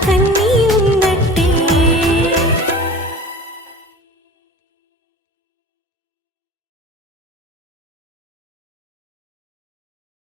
கண்